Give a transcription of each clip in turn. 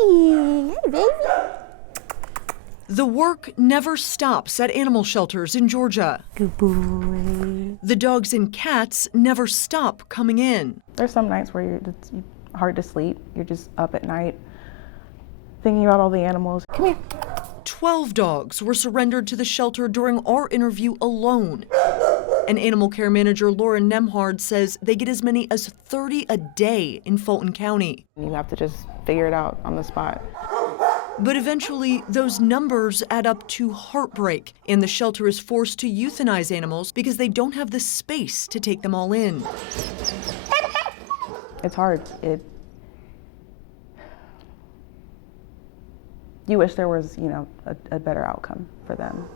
Hey, baby. The work never stops at animal shelters in Georgia. Good boy. The dogs and cats never stop coming in. There's some nights where it's hard to sleep. You're just up at night thinking about all the animals. Come here. 12 dogs were surrendered to the shelter during our interview alone. And animal care manager Lauren Nemhard says they get as many as 30 a day in Fulton County. You have to just figure it out on the spot. But eventually, those numbers add up to heartbreak, and the shelter is forced to euthanize animals because they don't have the space to take them all in. It's hard. You wish there was, a better outcome for them.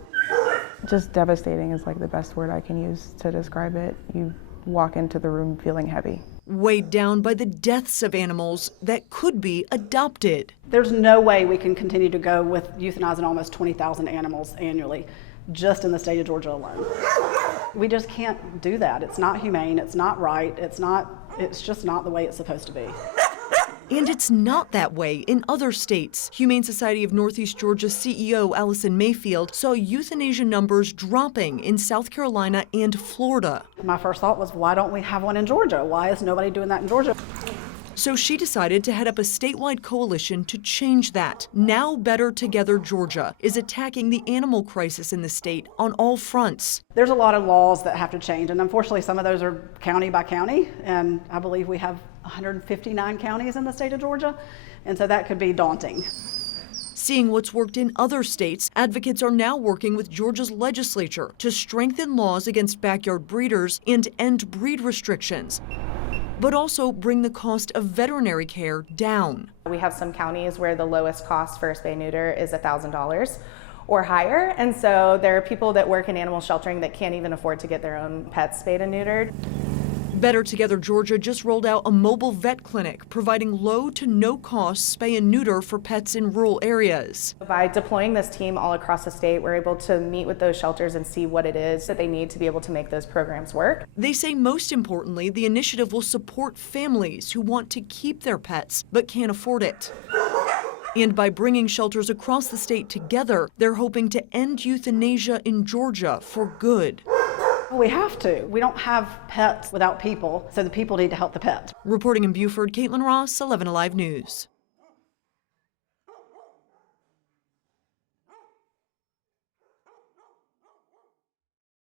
Just devastating is like the best word I can use to describe it. You walk into the room feeling heavy. Weighed down by the deaths of animals that could be adopted. There's no way we can continue to go with euthanizing almost 20,000 animals annually, just in the state of Georgia alone. We just can't do that. It's not humane, it's not right, it's just not the way it's supposed to be. And it's not that way in other states. Humane Society of Northeast Georgia CEO Allison Mayfield saw euthanasia numbers dropping in South Carolina and Florida. My first thought was, why don't we have one in Georgia? Why is nobody doing that in Georgia? So she decided to head up a statewide coalition to change that. Now Better Together Georgia is attacking the animal crisis in the state on all fronts. There's a lot of laws that have to change, and unfortunately some of those are county by county, and I believe we have 159 counties in the state of Georgia, and so that could be daunting. Seeing what's worked in other states, advocates are now working with Georgia's legislature to strengthen laws against backyard breeders and end breed restrictions, but also bring the cost of veterinary care down. We have some counties where the lowest cost for a spay-neuter is $1,000 or higher, and so there are people that work in animal sheltering that can't even afford to get their own pets spayed and neutered. Better Together Georgia just rolled out a mobile vet clinic providing low to no cost spay and neuter for pets in rural areas. By deploying this team all across the state, we're able to meet with those shelters and see what it is that they need to be able to make those programs work. They say most importantly, the initiative will support families who want to keep their pets but can't afford it. And by bringing shelters across the state together, they're hoping to end euthanasia in Georgia for good. We have to. We don't have pets without people, so the people need to help the pet. Reporting in Beaufort, Caitlin Ross, 11 Alive News.